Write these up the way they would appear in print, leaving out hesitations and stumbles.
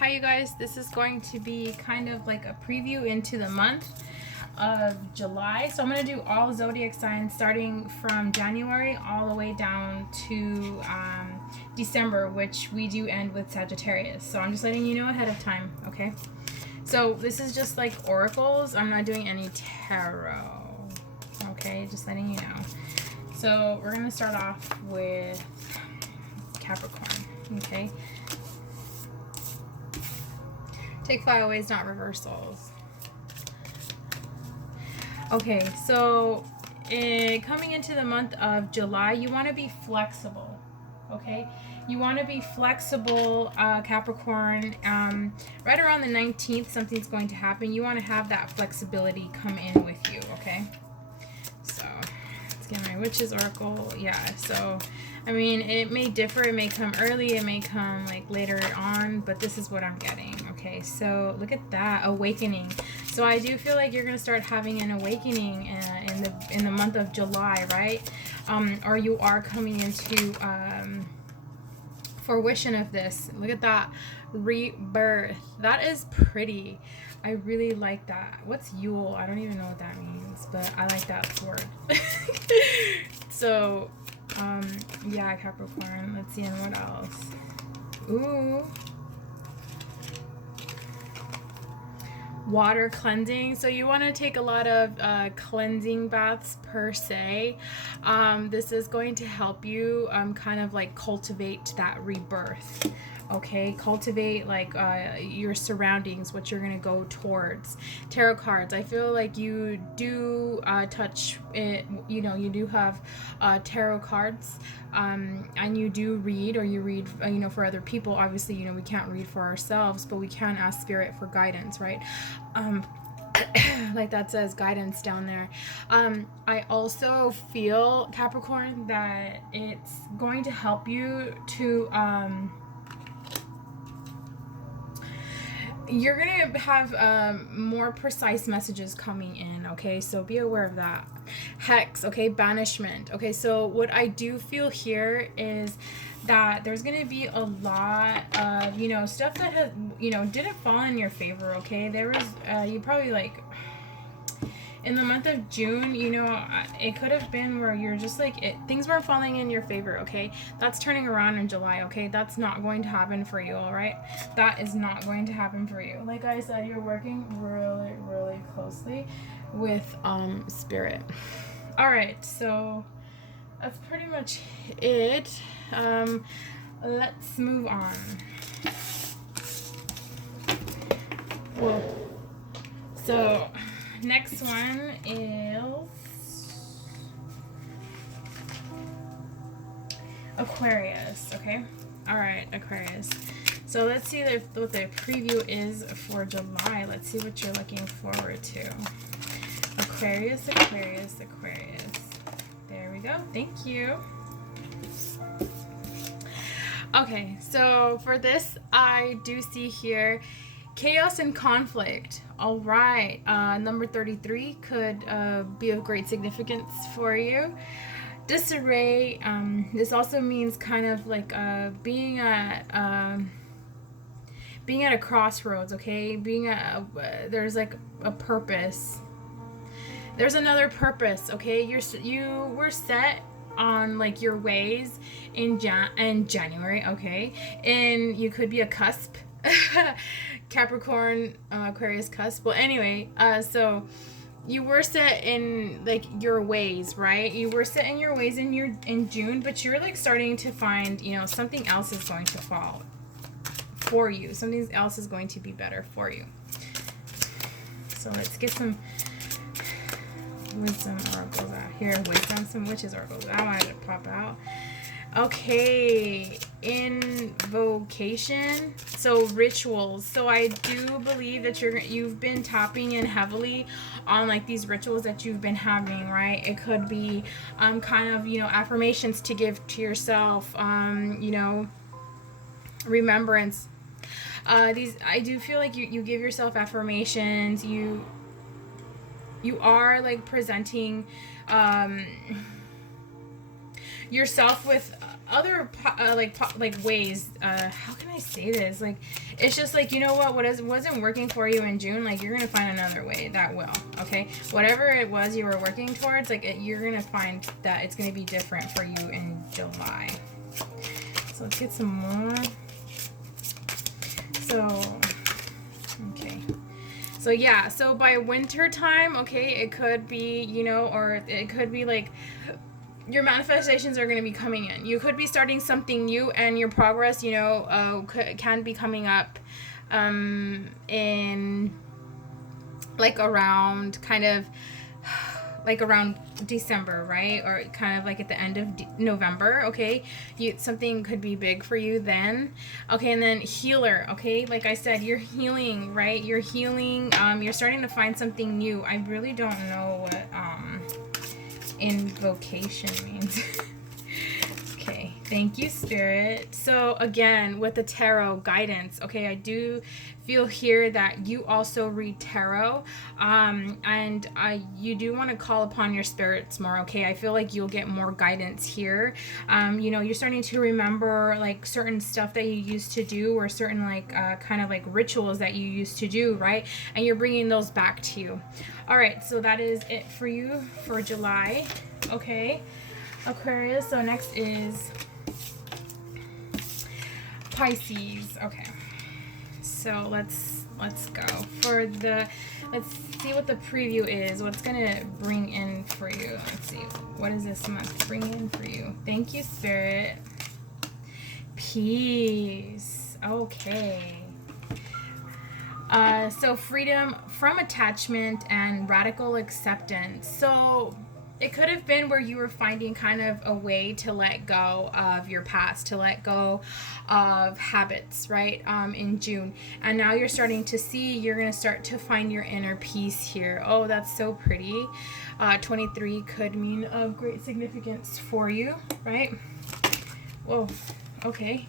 Hi you guys, this is going to be kind of like a preview into the month of July. So I'm going to do all zodiac signs starting from January all the way down to December, which we do end with Sagittarius. So I'm just letting you know ahead of time, okay? So this is just like oracles. I'm not doing any tarot, okay? Just letting you know. So we're going to start off with Capricorn, okay? Take flyaways, not reversals. Okay, so coming into the month of July, you want to be flexible, okay? You want to be flexible, Capricorn. Right around the 19th, something's going to happen. You want to have that flexibility come in with you, okay? So, let's get my Witch's Oracle. Yeah, so, I mean, it may differ. It may come early. It may come, like, later on. But this is what I'm getting, okay? So, look at that. Awakening. So, I do feel like you're going to start having an awakening in the month of July, right? Or you are coming into fruition of this. Look at that. Rebirth. That is pretty. I really like that. What's Yule? I don't even know what that means, but I like that word. So, yeah, Capricorn. Let's see, and what else? Ooh. Water cleansing. So you want to take a lot of cleansing baths per se. This is going to help you kind of like cultivate that rebirth. Okay, cultivate like your surroundings, what you're going to go towards. Tarot cards. I feel like you do touch it, you know, you do have tarot cards, and you do read, or you read, you know, for other people. Obviously, you know, we can't read for ourselves, but we can ask spirit for guidance, right? Like that says guidance down there. I also feel, Capricorn, that it's going to help you to you're gonna have more precise messages coming in, okay? So be aware of that. Hex, okay? Banishment. Okay, so what I do feel here is that there's gonna be a lot of, you know, stuff that has, you know, didn't fall in your favor, okay? There was you probably like in the month of June, you know, it could have been where you're just like, things weren't falling in your favor, okay? That's turning around in July, okay? That's not going to happen for you, all right? That is not going to happen for you. Like I said, you're working really, really closely with spirit. All right, so that's pretty much it. Let's move on. Well, so next one is Aquarius, okay? All right, Aquarius. So let's see what the preview is for July. Let's see what you're looking forward to. Aquarius, Aquarius, Aquarius. There we go. Thank you. Okay, so for this, I do see here chaos and conflict. All right, number 33 could be of great significance for you. Disarray. This also means kind of like being at a crossroads. Okay, there's like a purpose. There's another purpose. Okay, you were set on like your ways in January. Okay, and you could be a cusp. Capricorn, Aquarius cusp. Well, anyway, so you were set in like your ways, right? You were set in your ways in June, but you're like starting to find, you know, something else is going to fall for you. Something else is going to be better for you. So let's get some wisdom oracles out here. Wisdom, some witches oracles. I wanted to pop out. Okay, invocation, so rituals. So I do believe that you've been tapping in heavily on like these rituals that you've been having, right? It could be kind of, you know, affirmations to give to yourself, you know, remembrance. I do feel like you give yourself affirmations. You are like presenting yourself with other ways. How can I say this? Like, it's just like, you know what wasn't working for you in June, like, you're gonna find another way that will. Okay, whatever it was you were working towards, like, you're gonna find that it's gonna be different for you in July. So let's get some more. So, okay. So yeah, so by winter time, okay, it could be, you know, or it could be like your manifestations are going to be coming in. You could be starting something new, and your progress, you know, can be coming up in like around December, right? Or kind of like at the end of November, okay? Something could be big for you then. Okay, and then healer, okay? Like I said, you're healing, right? You're healing. You're starting to find something new. I really don't know what invocation means. Okay, thank you, Spirit. So again, with the tarot guidance, okay, I do feel here that you also read tarot, and you do want to call upon your spirits more, okay? I feel like you'll get more guidance here. You know, you're starting to remember like certain stuff that you used to do, or certain like kind of like rituals that you used to do, right? And you're bringing those back to you. All right, so that is it for you for July, okay, Aquarius. So next is Pisces. Okay, so let's go for the, let's see what the preview is, what's gonna bring in for you. Let's see, what does this month bring in for you? Thank you, Spirit. Peace. Okay. So freedom from attachment and radical acceptance. So it could have been where you were finding kind of a way to let go of your past, to let go of habits, right? In June. And now you're starting to see, you're going to start to find your inner peace here. Oh, that's so pretty. 23 could mean of great significance for you, right? Whoa. Okay.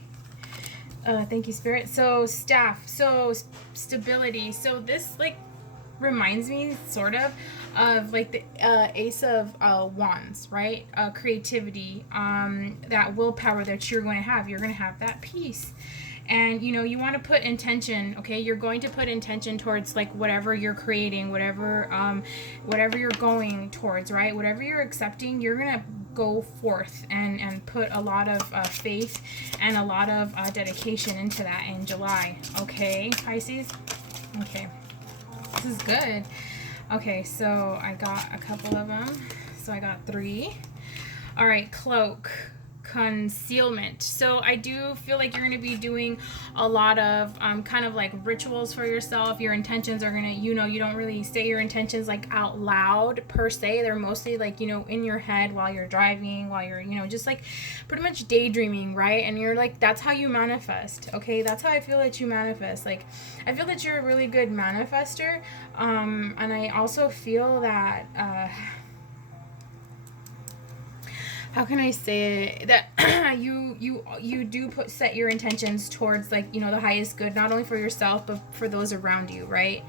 Thank you, Spirit. So staff, so stability. So this like reminds me sort of like the Ace of Wands, right? Creativity, that willpower that you're going to have. You're going to have that peace. And, you know, you want to put intention, okay? You're going to put intention towards, like, whatever you're creating, whatever you're going towards, right? Whatever you're accepting, you're going to go forth and put a lot of faith and a lot of dedication into that in July, okay, Pisces? Okay, this is good. Okay, so I got a couple of them. So I got 3. All right, cloak. Concealment. So I do feel like you're going to be doing a lot of kind of like rituals for yourself. Your intentions are going to, you know, you don't really say your intentions like out loud per se. They're mostly like, you know, in your head while you're driving, while you're, you know, just like pretty much daydreaming, right? And you're like, that's how you manifest. Okay, that's how I feel that you manifest. Like, I feel that you're a really good manifester, and I also feel that how can I say it? That you do set your intentions towards, like, you know, the highest good, not only for yourself but for those around you, right?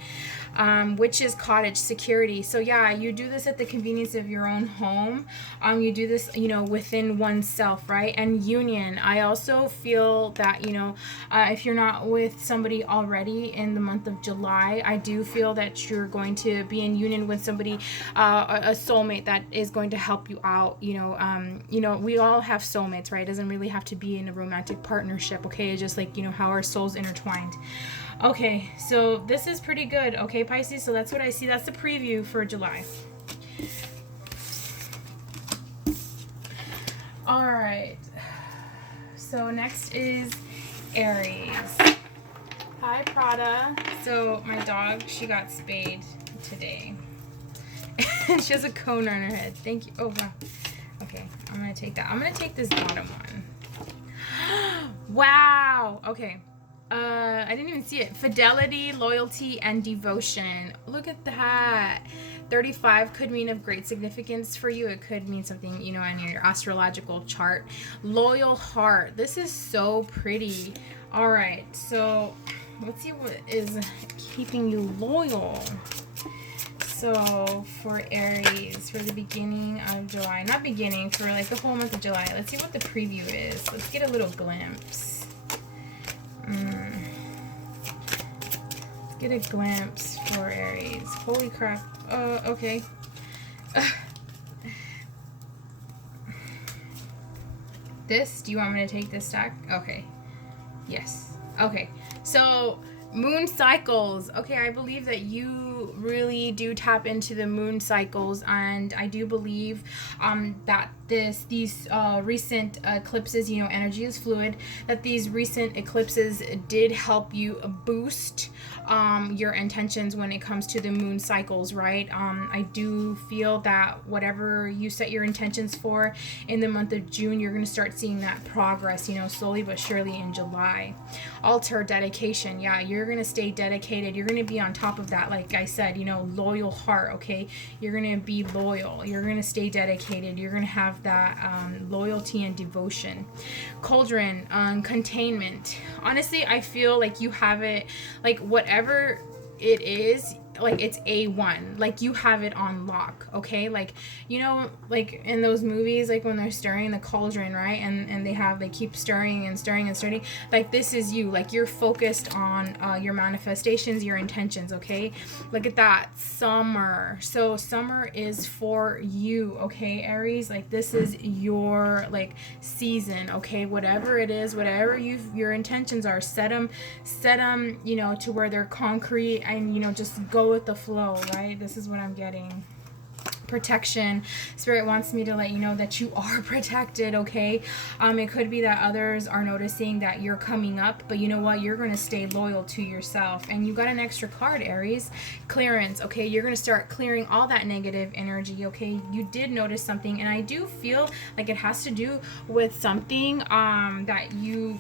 Which is cottage security. So yeah, you do this at the convenience of your own home. You do this, you know, within oneself, right? And union. I also feel that, you know, if you're not with somebody already in the month of July, I do feel that you're going to be in union with somebody, a soulmate that is going to help you out. You know, we all have soulmates, right? It doesn't really have to be in a romantic partnership, okay? It's just like, you know, how our souls intertwined. Okay, so this is pretty good, okay, Pisces? So that's what I see. That's the preview for July. All right. So next is Aries. Hi, Prada. So my dog, she got spayed today. She has a cone on her head. Thank you. Oh, wow. Okay, I'm going to take that. I'm going to take this bottom one. Wow. Okay. I didn't even see it. Fidelity, loyalty, and devotion. Look at that. 35 could mean of great significance for you. It could mean something, you know, in your astrological chart. Loyal heart. This is so pretty. All right, so let's see what is keeping you loyal. So for Aries, for the beginning of July, not beginning, for like the whole month of July, let's see what the preview is. Let's get a little glimpse. Let's get a glimpse for Aries. Holy crap. Okay. This, do you want me to take this stack? Okay. Yes. Okay. So moon cycles. Okay, I believe that you really do tap into the moon cycles, and I do believe that these recent eclipses, you know, energy is fluid, that these recent eclipses did help you boost your intentions when it comes to the moon cycles, right? I do feel that whatever you set your intentions for in the month of June, you're going to start seeing that progress, you know, slowly but surely in July. Altar, dedication. Yeah, you're going to stay dedicated. You're going to be on top of that. Like I said, you know, loyal heart, okay? You're going to be loyal. You're going to stay dedicated. You're going to have that loyalty and devotion. Cauldron, containment. Honestly, I feel like you have it, like whatever it is, like it's A1, like you have it on lock, okay? Like, you know, like in those movies, like when they're stirring the cauldron, right? And they keep stirring and stirring and stirring. Like this is you, like you're focused on your manifestations, your intentions, okay? Look at that, summer. So summer is for you, okay, Aries? Like this is your like season, okay? Whatever it is, whatever your intentions are, set them, you know, to where they're concrete, and you know, just go with the flow, right? This is what I'm getting. Protection. Spirit wants me to let you know that you are protected, okay? It could be that others are noticing that you're coming up, but you know what? You're going to stay loyal to yourself. And you got an extra card, Aries. Clearance, okay? You're going to start clearing all that negative energy, okay? You did notice something, and I do feel like it has to do with something that you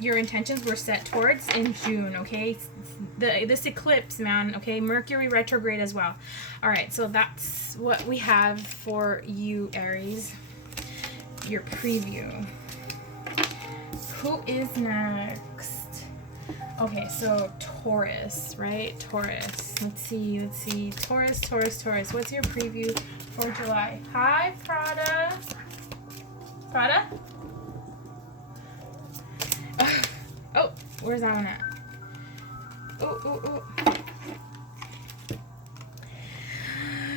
your intentions were set towards in June, okay? This eclipse, man, okay? Mercury retrograde as well. All right, so that's what we have for you, Aries. Your preview. Who is next? Okay, so Taurus, right? Taurus. Let's see. Taurus. What's your preview for July? Hi, Prada. Prada? Oh, where's that one at? Oh.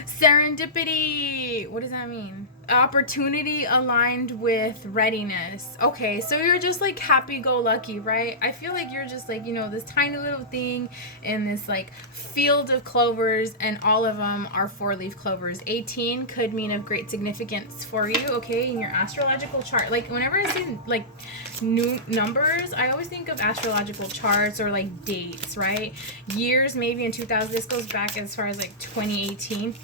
Serendipity. What does that mean? Opportunity aligned with readiness. Okay, so you're just like happy-go-lucky, right? I feel like you're just like, you know, this tiny little thing in this like field of clovers, and all of them are 4-leaf clovers. 18 could mean of great significance for you, okay, in your astrological chart. Like whenever I see like new numbers, I always think of astrological charts or like dates, right? Years, maybe in 2000. This goes back as far as like 2018.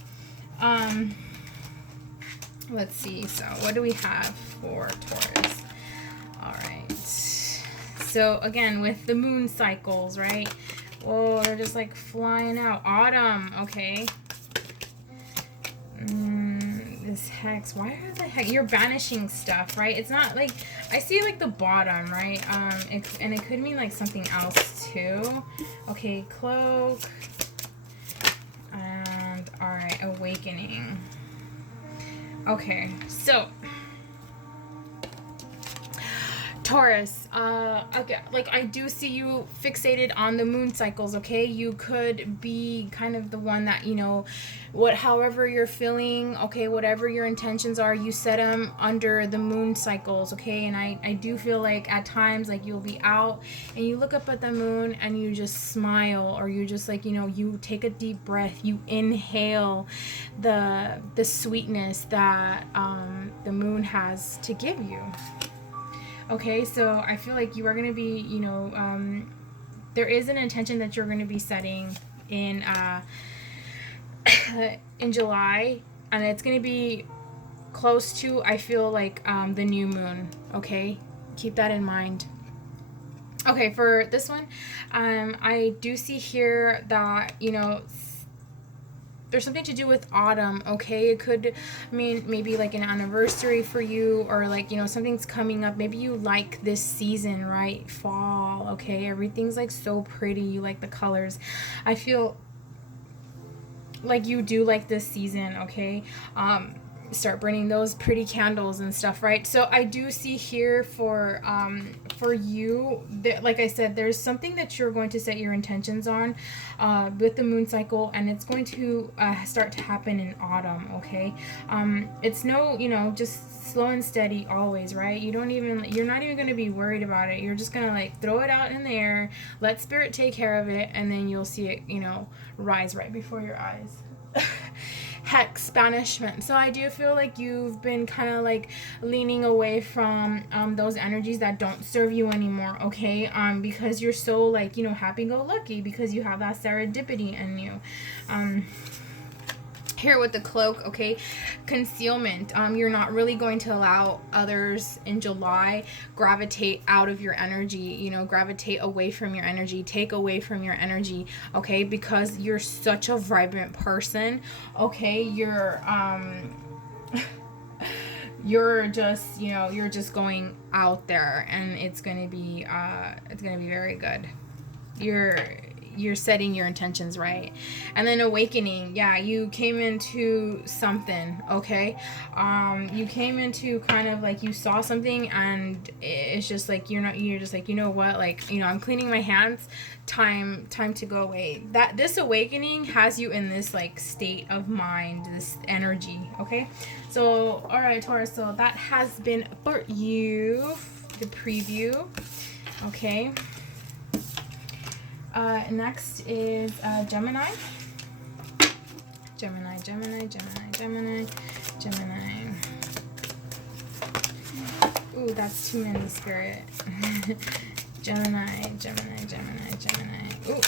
Let's see. So what do we have for Taurus? All right. So again, with the moon cycles, right? Whoa, they're just like flying out. Autumn. Okay. This hex. Why are the heck? You're banishing stuff, right? It's not like, I see like the bottom, right? And it could mean like something else too. Okay, cloak. And all right, awakening. Okay, so Taurus, okay, like I do see you fixated on the moon cycles, okay? You could be kind of the one that, you know, however you're feeling, okay, whatever your intentions are, you set them under the moon cycles, okay? And I do feel like at times, like you'll be out and you look up at the moon and you just smile, or you just like, you know, you take a deep breath, you inhale the sweetness that the moon has to give you. Okay, so I feel like you are going to be, you know, there is an intention that you're going to be setting in July, and it's going to be close to, I feel like, the new moon, okay? Keep that in mind. Okay, for this one, I do see here that, you know, there's something to do with autumn, okay? It could mean maybe like an anniversary for you, or like, you know, something's coming up. Maybe you like this season, right? Fall, okay? Everything's like so pretty. You like the colors. I feel like you do like this season, okay? Start burning those pretty candles and stuff, right? So I do see here for you that, like I said, there's something that you're going to set your intentions on with the moon cycle, and it's going to start to happen in autumn, okay? It's no, you know, just slow and steady always, right? You're not even going to be worried about it. You're just going to like throw it out in the air, let spirit take care of it, and then you'll see it, you know, rise right before your eyes. Hex, banishment. So I do feel like you've been kind of like leaning away from those energies that don't serve you anymore, okay? Because you're so like, you know, happy-go-lucky, because you have that serendipity in you. Here with the cloak, okay, concealment. You're not really going to allow others in July gravitate out of your energy, you know, gravitate away from your energy, take away from your energy, okay, because you're such a vibrant person, okay? You're just, you know, you're just going out there, and it's gonna be very good. You're setting your intentions right. And then awakening, yeah, you came into something, okay? You came into kind of like, you saw something, and it's just like, you're just like, you know what, like, you know, I'm cleaning my hands, time to go away. That this awakening has you in this like state of mind, this energy, okay? So all right, Taurus, so that has been for you, the preview, okay? Next is Gemini. Gemini. Ooh, that's too many, spirit. Gemini. Ooh.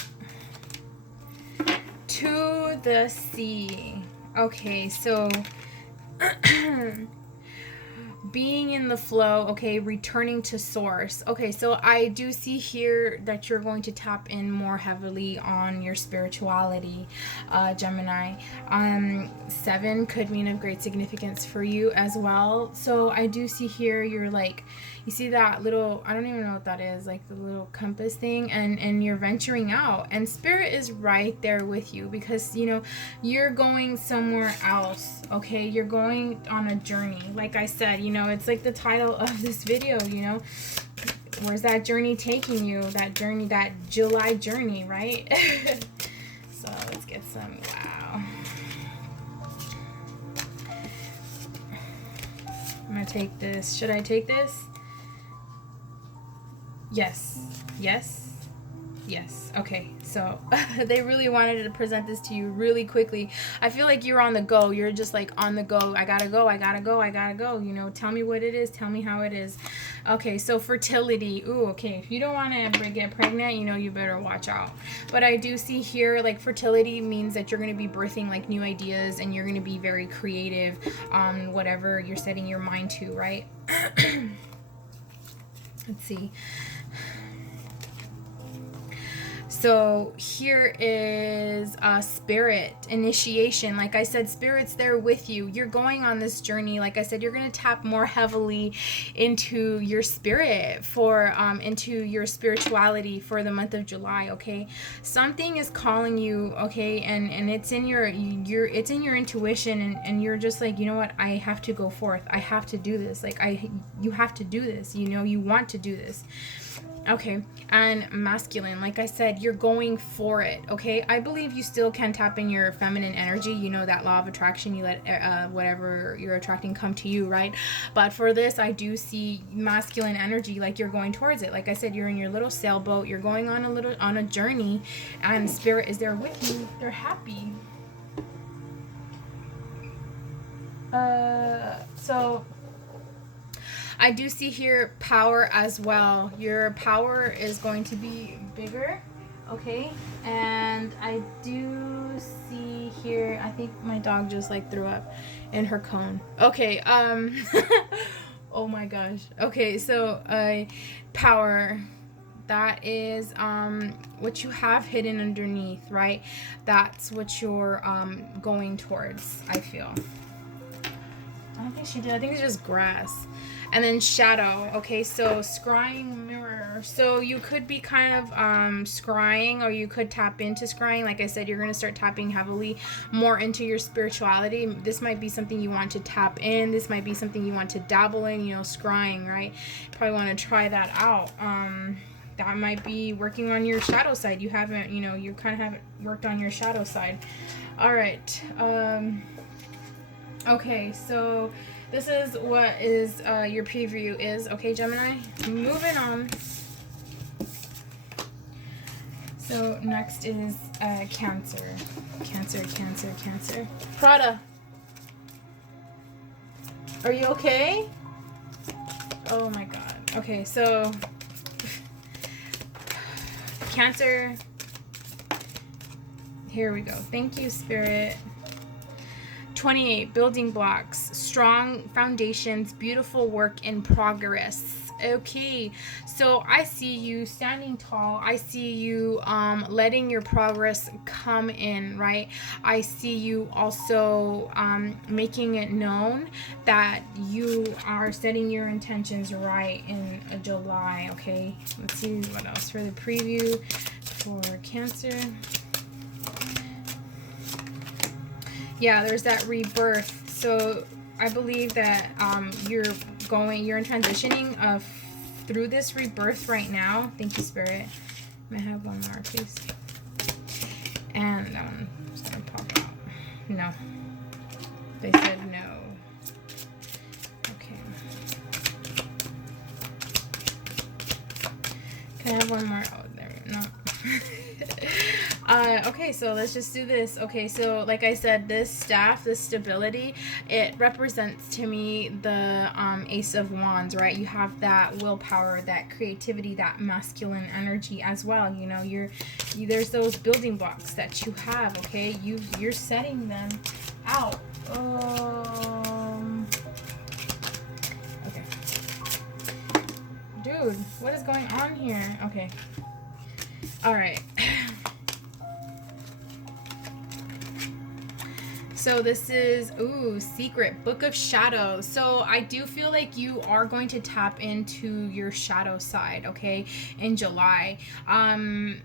To the sea. Okay, so being in the flow, okay, returning to source. Okay, so I do see here that you're going to tap in more heavily on your spirituality, Gemini. 7 could mean of great significance for you as well. So I do see here you're like, you see that little, I don't even know what that is, like the little compass thing, and you're venturing out, and spirit is right there with you, because, you know, you're going somewhere else, okay? You're going on a journey. Like I said, you know, it's like the title of this video, you know, where's that journey taking you? That journey, that July journey, right? So let's get some, wow. I'm gonna take this. Should I take this? Yes. Okay, so they really wanted to present this to you really quickly. I feel like you're on the go. You're just like on the go. I gotta go. You know, tell me what it is. Tell me how it is. Okay, so fertility. Ooh, okay. If you don't want to get pregnant, you know, you better watch out. But I do see here, like, fertility means that you're going to be birthing, like, new ideas, and you're going to be very creative on whatever you're setting your mind to, right? Let's see. So here is spirit, initiation. Like I said, spirit's there with you. You're going on this journey. Like I said, you're going to tap more heavily into your spirit for into your spirituality for the month of July, okay? Something is calling you, okay? And it's in your it's in your intuition, and you're just like, you know what? I have to go forth. I have to do this. Like you have to do this. You know, you want to do this. Okay, and masculine, like I said, you're going for it, okay? I believe you still can tap in your feminine energy, you know, that law of attraction, you let whatever you're attracting come to you, right? But for this, I do see masculine energy, like you're going towards it. Like I said, you're in your little sailboat, you're going on a journey, and spirit is there with you. They're happy. So I do see here power as well. Your power is going to be bigger, okay? And I do see here, I think my dog just like threw up in her cone. Okay, oh my gosh. Okay, so power, that is what you have hidden underneath, right? That's what you're going towards, I feel. I don't think she did. I think it's just grass. And then shadow. Okay, so scrying mirror. So you could be kind of scrying, or you could tap into scrying. Like I said, you're going to start tapping heavily more into your spirituality. This might be something you want to tap in. This might be something you want to dabble in, you know, scrying, right? Probably want to try that out. That might be working on your shadow side. You haven't, you know, you kind of haven't worked on your shadow side. All right. Okay, so this is what is your preview is. Okay, Gemini, moving on. So next is Cancer. Cancer. Prada, are you okay? Oh my God. Okay, so Cancer. Here we go. Thank you, Spirit. 28, building blocks, strong foundations, beautiful work in progress. Okay, so I see you standing tall. I see you letting your progress come in, right? I see you also making it known that you are setting your intentions right in July. Okay, let's see what else for the preview for Cancer. Yeah, there's that rebirth. So I believe that you're transitioning through this rebirth right now. Thank you, Spirit. May I have one more, please? And that one is gonna pop out. No. They said no. Okay. Can I have one more? Oh, there we go. No. Okay, so let's just do this. Okay, so like I said, this staff, this stability, it represents to me the Ace of Wands, right? You have that willpower, that creativity, that masculine energy as well. You know, there's those building blocks that you have. Okay, you're setting them out. Okay, dude, what is going on here? Okay, all right. So this is, Secret, Book of Shadows. So I do feel like you are going to tap into your shadow side, okay, in July. I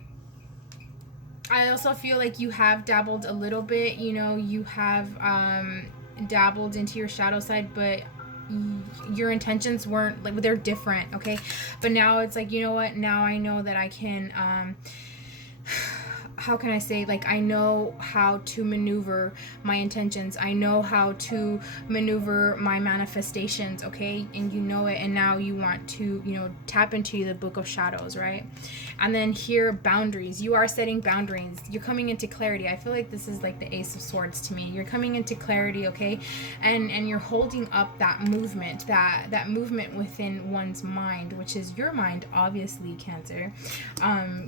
also feel like you have dabbled a little bit, you know, you have dabbled into your shadow side, but your intentions weren't, like, they're different, okay? But now it's like, you know what, now I know that I can, how can I say, like, I know how to maneuver my intentions. I know how to maneuver my manifestations, okay? And you know it, and now you want to, you know, tap into the Book of Shadows, right? And then here, boundaries. You are setting boundaries. You're coming into clarity. I feel like this is like the Ace of Swords to me. You're coming into clarity, okay? And you're holding up that movement, that movement within one's mind, which is your mind, obviously, Cancer.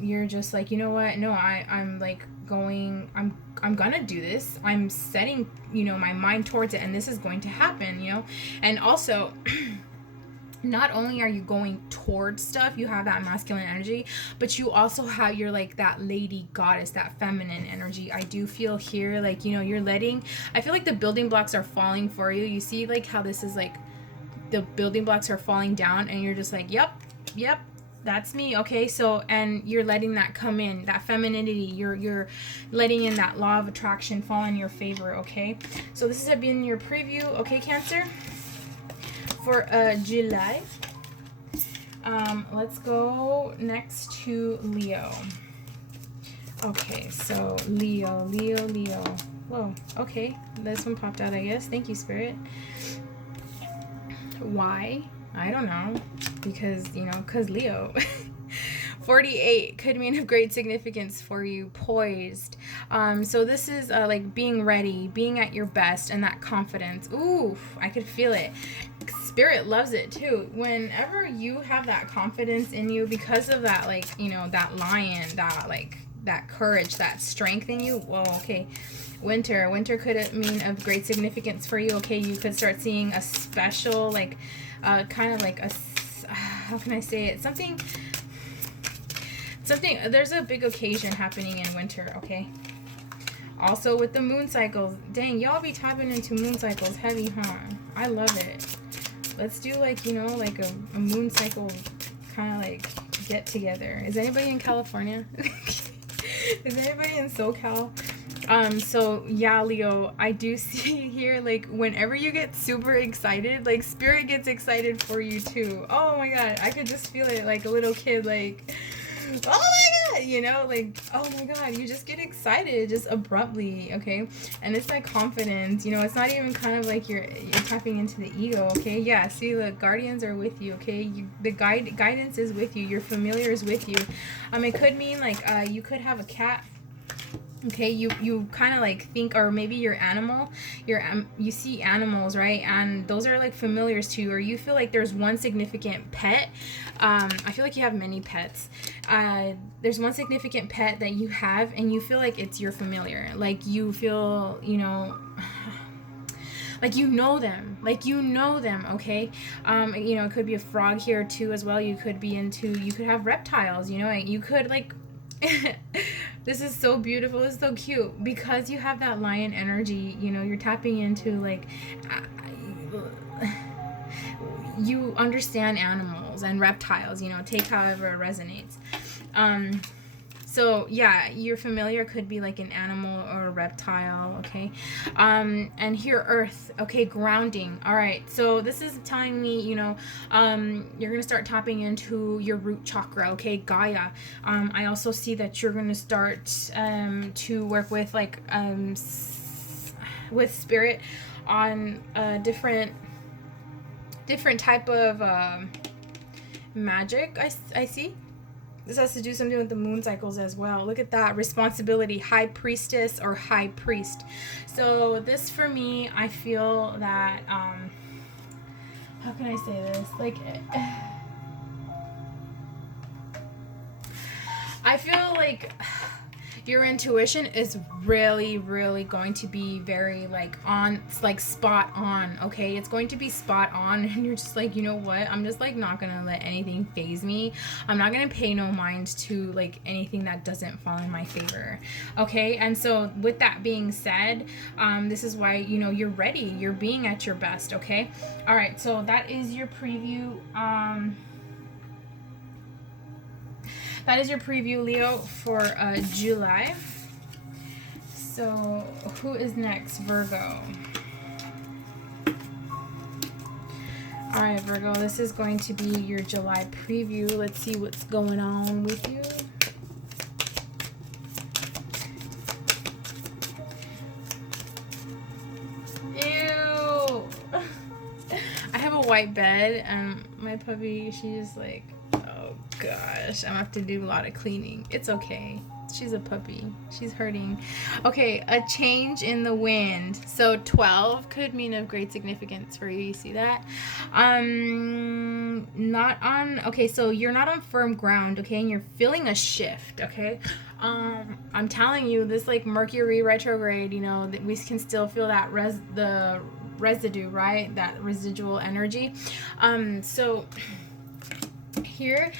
You're just like, you know what? No, I'm like going, I'm gonna do this. I'm setting, you know, my mind towards it, and this is going to happen, you know? And also, not only are you going towards stuff, you have that masculine energy, but you also have your, like, that lady goddess, that feminine energy. I do feel here, like, you know, you're letting, I feel like the building blocks are falling for you. You see, like, how this is, like, the building blocks are falling down, and you're just like, yep, that's me. Okay, so, and you're letting that come in, that femininity, you're letting in that law of attraction fall in your favor. Okay, so this has been your preview, okay, Cancer, for July. Let's go next to Leo. Okay, so Leo. Whoa, okay, this one popped out, I guess. Thank you, Spirit. Why? I don't know, because, you know, because Leo. 48 could mean of great significance for you. Poised. So this is like being ready, being at your best, and that confidence. Ooh, I could feel it. Spirit loves it too. Whenever you have that confidence in you, because of that, like, you know, that lion, that, like, that courage, that strength in you. Well, okay. Winter could mean of great significance for you. Okay, you could start seeing a special, like, kind of like a, how can I say it? Something, there's a big occasion happening in winter, okay? Also with the moon cycles. Dang, y'all be tapping into moon cycles heavy, huh? I love it. Let's do like, you know, like a moon cycle kind of like get together. Is anybody in California? Is anybody in SoCal? So yeah, Leo, I do see here, like, whenever you get super excited, like, spirit gets excited for you too. Oh my god, I could just feel it, like a little kid, like, oh my god, you know, like, oh my god, you just get excited just abruptly, okay? And it's like confidence, you know, it's not even kind of like you're tapping into the ego, okay? Yeah, see, the guardians are with you, okay? The guidance is with you, your familiar is with you. It could mean like you could have a cat. Okay, you kind of like think, or maybe your animal, you see animals, right? And those are like familiars to you, or you feel like there's one significant pet. I feel like you have many pets. There's one significant pet that you have, and you feel like it's your familiar. Like you feel, you know, like you know them, okay? You know, it could be a frog here too as well. You could have reptiles, you know, you could like this is so beautiful, it's so cute because you have that lion energy, you know, you're tapping into like you understand animals and reptiles, you know, take however it resonates. So yeah, your familiar could be like an animal or a reptile, okay? And here, earth, okay, grounding. All right, so this is telling me, you know, you're gonna start tapping into your root chakra, okay, Gaia. I also see that you're gonna start to work with like with spirit on different type of magic. I see. This has to do something with the moon cycles as well. Look at that. Responsibility. High priestess or high priest. So this for me, I feel that, how can I say this? Like, I feel like your intuition is really, really going to be very like spot on, okay? It's going to be spot on, and you're just like, you know what? I'm just like not gonna let anything phase me. I'm not gonna pay no mind to like anything that doesn't fall in my favor, okay? And so with that being said, this is why, you know, you're ready. You're being at your best, okay? All right, so that is your preview. That is your preview, Leo, for July. So, who is next? Virgo. Alright, Virgo, this is going to be your July preview. Let's see what's going on with you. Ew! I have a white bed, and my puppy, she's like, gosh, I'm gonna have to do a lot of cleaning. It's okay. She's a puppy. She's hurting. Okay, a change in the wind. So 12 could mean of great significance for you. You see that? Not on, okay, so you're not on firm ground, okay, and you're feeling a shift, okay? I'm telling you, this like Mercury retrograde, you know, that we can still feel that the residue, right? That residual energy. So here,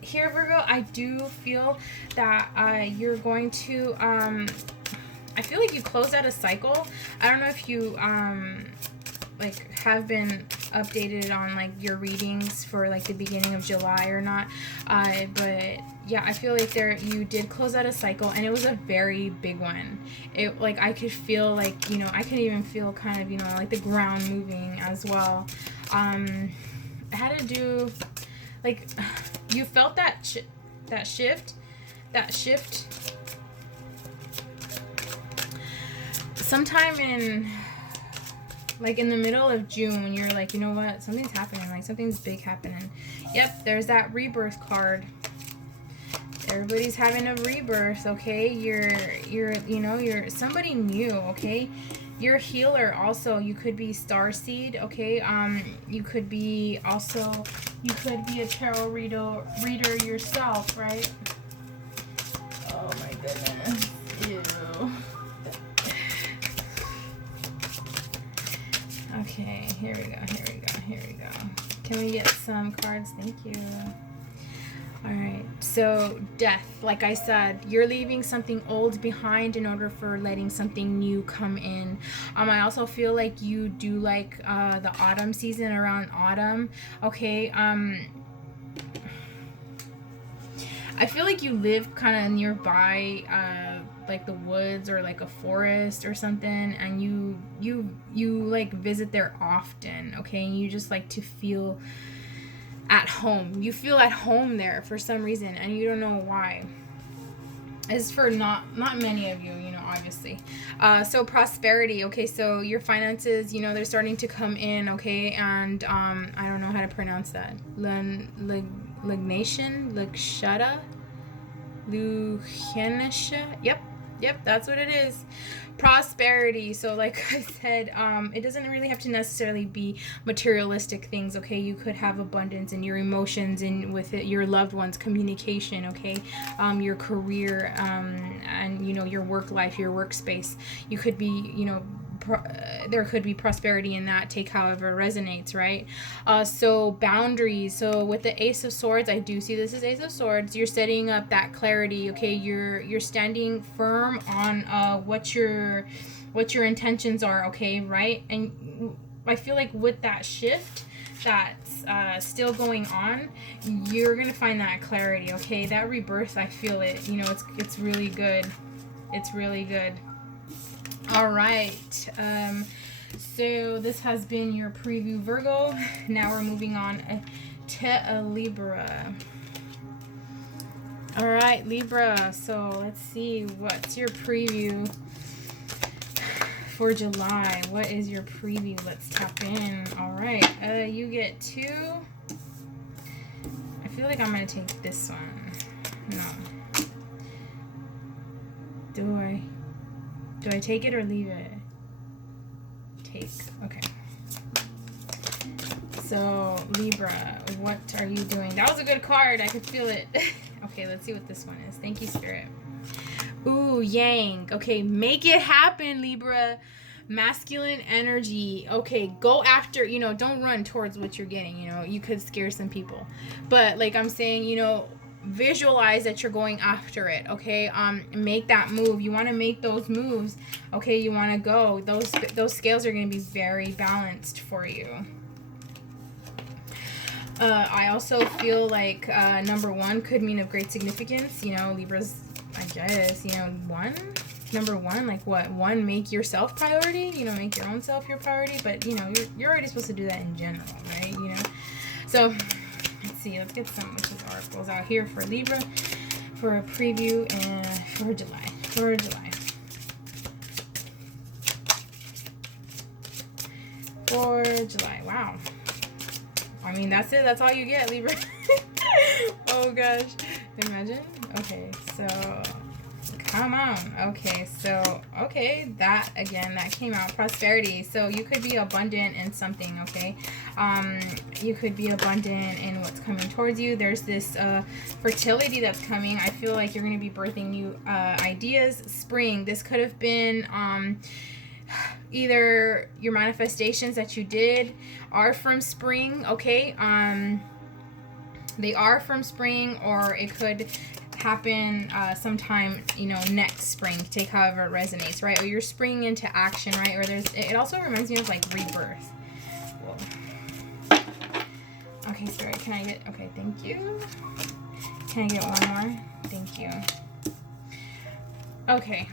here, Virgo, I do feel that you're going to I feel like you closed out a cycle. I don't know if you like have been updated on like your readings for like the beginning of July or not, but yeah, I feel like you did close out a cycle, and it was a very big one. It, like, I could feel like, you know, I could even feel kind of, you know, like the ground moving as well. It had to do, like, you felt that shift sometime in, like, in the middle of June, when you're like, you know what, something's happening, like something's big happening. Yep, there's that rebirth card. Everybody's having a rebirth, okay? You're somebody new, okay? You're a healer also. You could be starseed, okay? You could be a tarot reader yourself, right? Oh my goodness. Ew. Okay, here we go. Can we get some cards? Thank you. Alright, So death, like I said, you're leaving something old behind in order for letting something new come in. I also feel like you do like the autumn season, around autumn. Okay. I feel like you live kind of nearby, like the woods or like a forest or something, and you like visit there often. Okay, and you just like to feel at home. You feel at home there for some reason, and you don't know why. It's for not many of you, you know, obviously. So prosperity, okay, so your finances, you know, they're starting to come in, okay, and I don't know how to pronounce that. Lignation, Luchenisha. Yep, that's what it is. Prosperity. So like I said, it doesn't really have to necessarily be materialistic things, okay? You could have abundance in your emotions and with it, your loved ones, communication, okay? Your career, and you know, your work life, your workspace. You could be, you know, there could be prosperity in that. Take however resonates, right? So boundaries. So with the Ace of Swords, I do see this as Ace of Swords. You're setting up that clarity, okay? You're standing firm on what your intentions are, okay, right? And I feel like with that shift that's still going on, you're gonna find that clarity, okay? That rebirth, I feel it. You know, it's really good. It's really good. All right, so this has been your preview, Virgo. Now we're moving on to Libra. All right, Libra, so let's see, what's your preview for July? What is your preview? Let's tap in. All right, you get 2. I feel like I'm gonna take this one. No. Do I take it or leave it? Take. Okay. So, Libra, what are you doing? That was a good card. I could feel it. Okay, let's see what this one is. Thank you, Spirit. Ooh, Yang. Okay, make it happen, Libra. Masculine energy. Okay, go after, you know, don't run towards what you're getting. You know, you could scare some people. But, like I'm saying, you know, visualize that you're going after it, okay? Make that move. You want to make those moves, okay? You want to go. Those scales are going to be very balanced for you. I also feel like number 1 could mean of great significance. You know, Libra's, I guess, you know, number 1, like what? 1, make yourself priority. You know, make your own self your priority. But you know, you're already supposed to do that in general, right? You know, so. Let's see, let's get some witches oracles out here for Libra for a preview and for July. For July. Wow. I mean, that's it. That's all you get, Libra. Oh gosh. Imagine. Okay, so come on. Okay, so that again, that came out. Prosperity. So you could be abundant in something, okay? You could be abundant in what's coming towards you. There's this fertility that's coming. I feel like you're going to be birthing new ideas. Spring. This could have been either your manifestations that you did are from spring, okay? They are from spring, or it could happen sometime, you know, next spring. Take however it resonates, right? Or you're springing into action, right? Or it also reminds me of like rebirth. Whoa. Okay, Spirit, can I get, okay, thank you. Can I get one more? Thank you. Okay.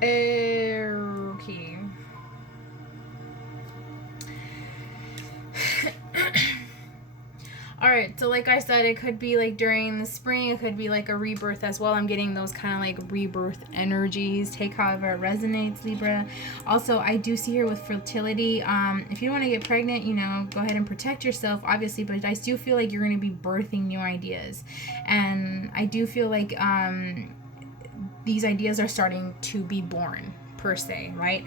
Okay. All right, so like I said, it could be like during the spring, it could be like a rebirth as well. I'm getting those kind of like rebirth energies. Take however it resonates, Libra. Also, I do see here with fertility, if you want to get pregnant, you know, go ahead and protect yourself, obviously, but I do feel like you're going to be birthing new ideas. And I do feel like these ideas are starting to be born, per se, right?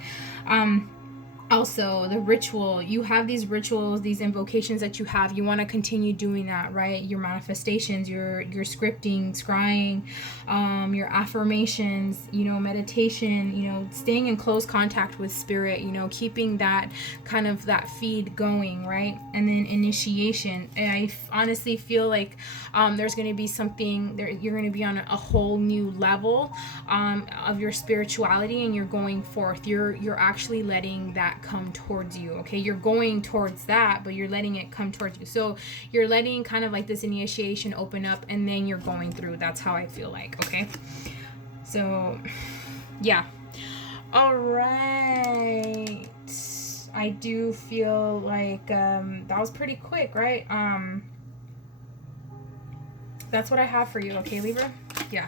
Also, the ritual, you have these rituals, these invocations that you have, you want to continue doing that, right? Your manifestations, your scripting, scrying, your affirmations, you know, meditation, you know, staying in close contact with spirit, you know, keeping that kind of that feed going, right? And then initiation. And I honestly feel like there's going to be something there, you're going to be on a whole new level of your spirituality, and you're going forth, you're actually letting that come towards you. Okay, you're going towards that, but you're letting it come towards you. So you're letting kind of like this initiation open up, and then you're going through. That's how I feel like. Okay, so yeah. All right, I do feel like that was pretty quick, right? That's what I have for you. Okay, Libra. Yeah.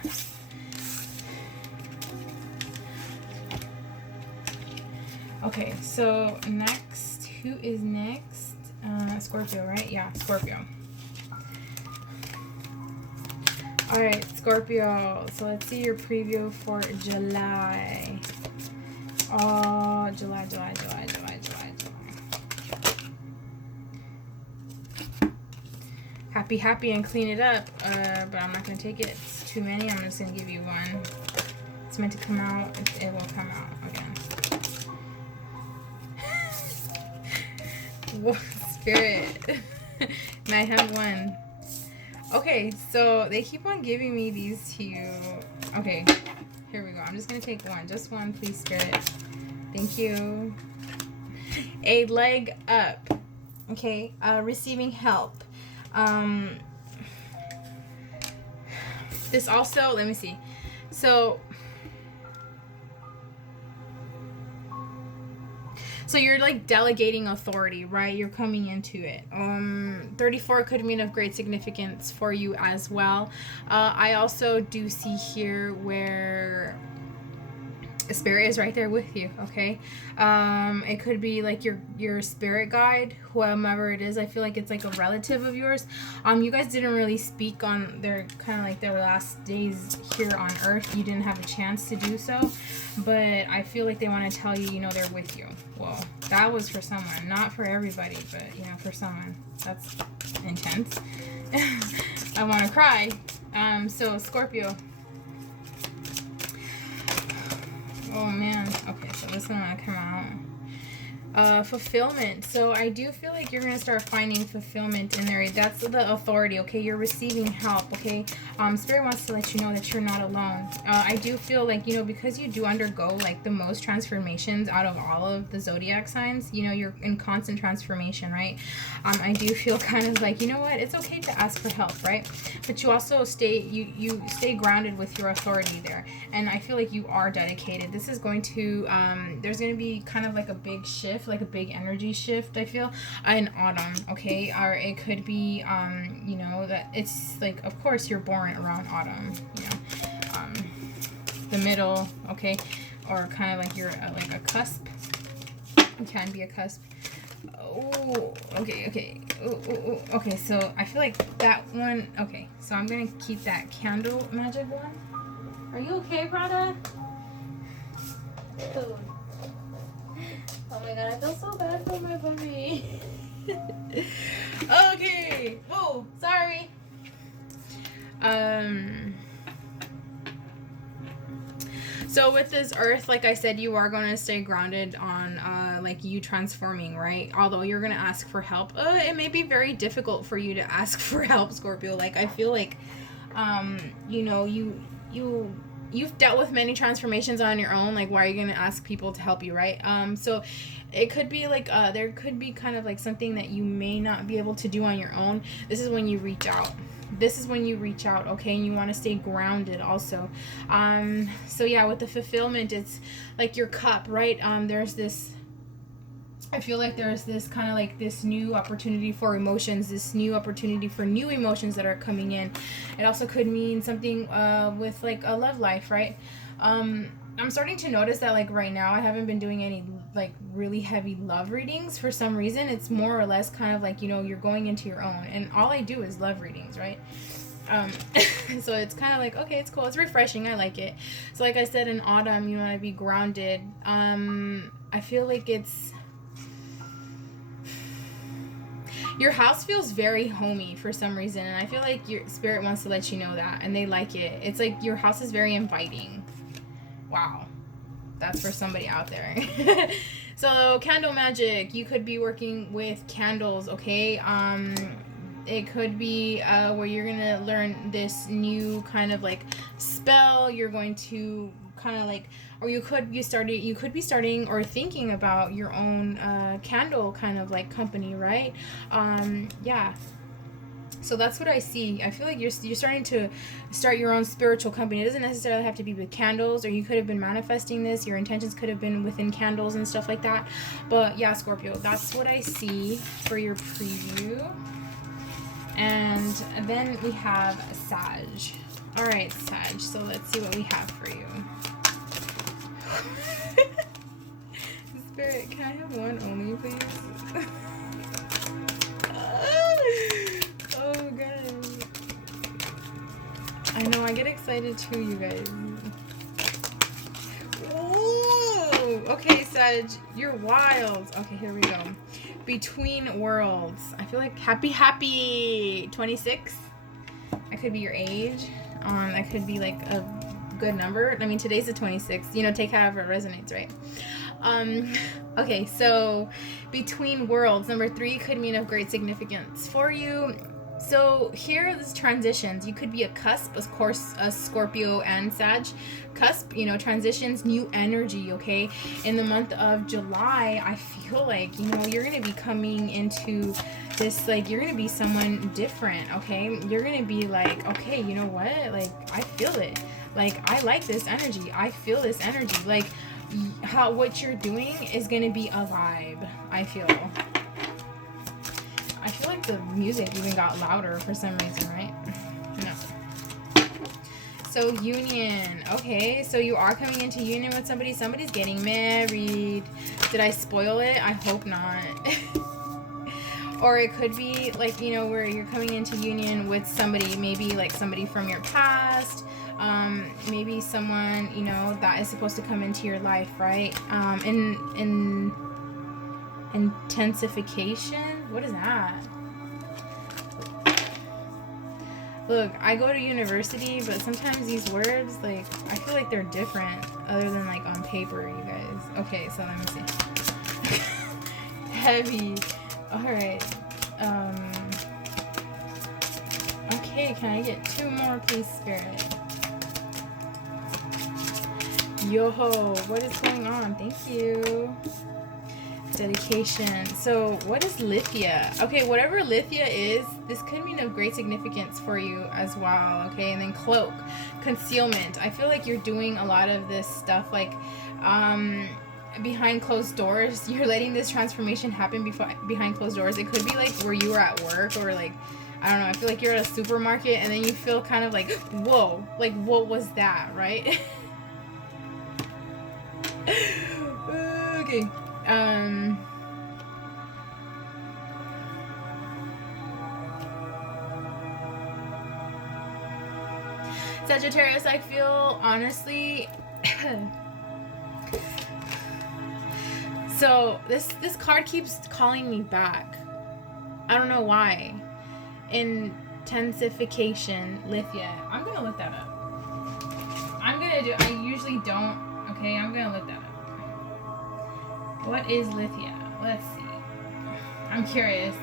Okay, so next, who is next? Scorpio, right? Yeah, Scorpio. All right, Scorpio. So let's see your preview for July. Oh, July. Happy, and clean it up. But I'm not gonna take it. It's too many. I'm just gonna give you one. It's meant to come out. It will come out again. Spirit. And I have one. Okay, so they keep on giving me these to you. Okay, here we go. I'm just gonna take one. Just one, please, Spirit. Thank you. A leg up. Okay, receiving help. This also, let me see. So you're like delegating authority, right? You're coming into it. 34 could mean of great significance for you as well. I also do see here where Spirit is right there with you. Okay, it could be like your spirit guide, whomever it is. I feel like it's like a relative of yours. You guys didn't really speak on their kind of like their last days here on Earth. You didn't have a chance to do so, but I feel like they want to tell you, you know, they're with you. Well, that was for someone, not for everybody, but you know, for someone. That's intense. I want to cry. So Scorpio. Oh man. Okay, so this one will come out. Fulfillment. So I do feel like you're going to start finding fulfillment in there. That's the authority, okay? You're receiving help, okay? Spirit wants to let you know that you're not alone. I do feel like, you know, because you do undergo like the most transformations out of all of the zodiac signs, you know, you're in constant transformation, right? I do feel kind of like, you know what? It's okay to ask for help, right? But you also you stay grounded with your authority there. And I feel like you are dedicated. This is going to, there's going to be kind of like a big shift, like a big energy shift, I feel, in autumn, okay? Or it could be, you know, that it's like, of course you're born around autumn, you know, the middle, okay? Or kind of like you're like a cusp. It can be a cusp. Oh, okay. Oh, okay, so I feel like that one, okay, so I'm gonna keep that candle magic one. Are you okay, Prada? Oh my god, I feel so bad for my puppy. Okay. Oh, sorry. So with this Earth, like I said, you are going to stay grounded on like you transforming, right? Although you're going to ask for help. It may be very difficult for you to ask for help, Scorpio. Like I feel like you know, you've dealt with many transformations on your own. Like, why are you going to ask people to help you, right? So it could be like there could be kind of like something that you may not be able to do on your own. This is when you reach out. Okay? And you want to stay grounded also. So yeah, with the fulfillment, it's like your cup, right? There's this, I feel like there's this kind of like this new opportunity for emotions, this new opportunity for new emotions that are coming in. It also could mean something with like a love life, right? I'm starting to notice that like right now I haven't been doing any like really heavy love readings for some reason. It's more or less kind of like, you know, you're going into your own, and all I do is love readings, right? So it's kind of like, okay, it's cool, it's refreshing, I like it. So like I said, in autumn you want to be grounded. I feel like it's Your house feels very homey for some reason, and I feel like your spirit wants to let you know that, and they like it. It's like your house is very inviting. Wow. That's for somebody out there. So candle magic, you could be working with candles, okay? It could be where you're gonna learn this new kind of like spell. You're going to kind of like, or you could be starting or thinking about your own candle kind of like company, right? Yeah. So that's what I see. I feel like you're starting to start your own spiritual company. It doesn't necessarily have to be with candles, or you could have been manifesting this. Your intentions could have been within candles and stuff like that. But yeah, Scorpio, that's what I see for your preview. And then we have Sag. All right, Sag. So let's see what we have for you. Spirit, can I have one only, please? Oh, God. I know, I get excited too, you guys. Whoa! Okay, Sag, you're wild. Okay, here we go. Between Worlds. I feel like happy 26. That could be your age. That could be like a good number. I mean, today's the 26th. You know, take however it resonates, right? Okay, so Between Worlds, number 3 could mean of great significance for you. So here are these transitions. You could be a cusp, of course, a Scorpio and Sag. Cusp, you know, transitions, new energy, okay? In the month of July, I feel like, you know, you're going to be coming into this, like, you're going to be someone different, okay? You're going to be like, okay, you know what? Like, I feel it. Like, I like this energy. I feel this energy. Like, what you're doing is going to be a vibe, I feel. I feel like the music even got louder for some reason, right? No. So union. Okay, so you are coming into union with somebody. Somebody's getting married. Did I spoil it? I hope not. Or it could be like, you know, where you're coming into union with somebody, maybe like somebody from your past. Maybe someone, you know, that is supposed to come into your life, right? In intensification? What is that? Look, I go to university, but sometimes these words, like, I feel like they're different other than, like, on paper, you guys. Okay, so let me see. Heavy. Alright. Okay, can I get 2 more, please, Spirit? Yo-ho, what is going on? Thank you. Dedication. So what is Lithia? Okay, whatever Lithia is, this could mean of great significance for you as well, okay? And then cloak, concealment. I feel like you're doing a lot of this stuff like behind closed doors. You're letting this transformation happen behind closed doors. It could be like where you were at work, or like, I don't know, I feel like you're at a supermarket and then you feel kind of like, whoa, like what was that, right? Okay. Sagittarius, I feel honestly so this card keeps calling me back. I don't know why. Intensification, Lithia. I'm gonna look that up. I usually don't. Okay, I'm gonna look that up. What is Lithia? Let's see. I'm curious.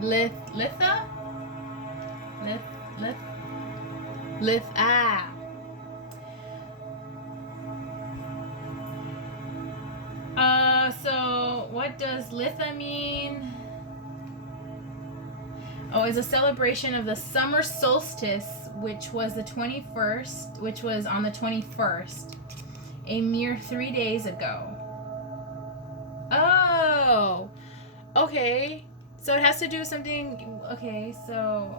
Litha? Ah. So what does Litha mean? Oh, it's a celebration of the summer solstice, which was the 21st, which was on the 21st, a mere 3 days ago. Oh, okay. So it has to do with something. Okay, so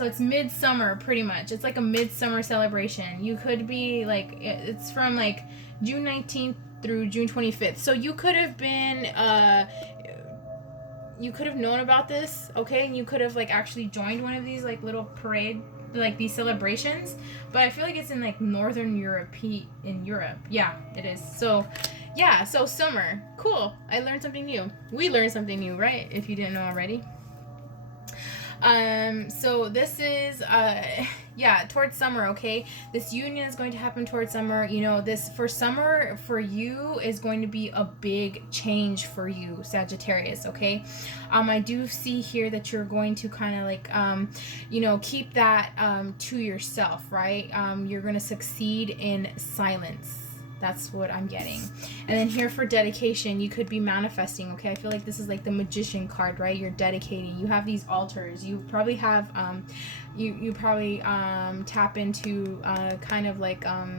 it's midsummer, pretty much. It's like a midsummer celebration. You could be like, it's from like June 19th through June 25th. So you could have been, you could have known about this, okay? And you could have like actually joined one of these like little parade, like these celebrations. But I feel like it's in like Northern Europe, in Europe. Yeah, it is. So Yeah, so summer. Cool. I learned something new. We learned something new, right? If you didn't know already. So this is yeah, towards summer, okay? This union is going to happen towards summer. You know, this for summer for you is going to be a big change for you, Sagittarius, okay? I do see here that you're going to kind of like you know, keep that to yourself, right? You're going to succeed in silence. That's what I'm getting. And then here for dedication, you could be manifesting, okay? I feel like this is like the magician card, right? You're dedicating. You have these altars. You probably have you probably tap into kind of like how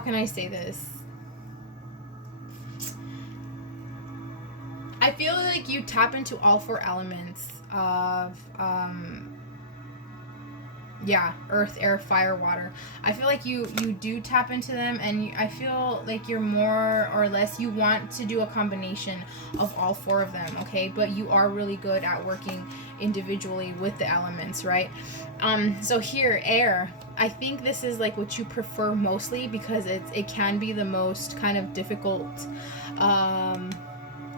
can I say this? I feel like you tap into all four elements of yeah, earth, air, fire, water. I feel like you do tap into them, and I feel like you're more or less, you want to do a combination of all four of them, okay? But you are really good at working individually with the elements, right? So here, air, I think this is like what you prefer mostly, because it can be the most kind of difficult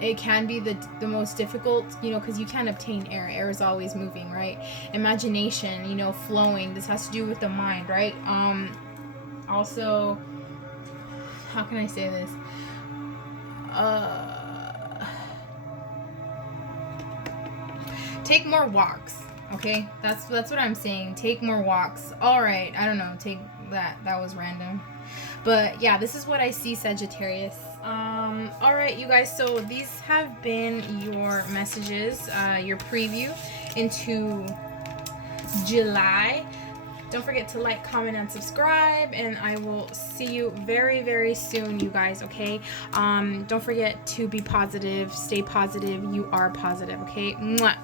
it can be the most difficult, you know, because you can't obtain air. Air is always moving, right? Imagination, you know, flowing. This has to do with the mind, right? Also, how can I say this? Take more walks, okay? That's what I'm saying. Take more walks. All right, I don't know. Take that. That was random. But yeah, this is what I see, Sagittarius. All right, you guys. So these have been your messages, your preview into July. Don't forget to like, comment, and subscribe, and I will see you very, very soon, you guys, okay? Don't forget to be positive, stay positive. You are positive, okay? Mwah.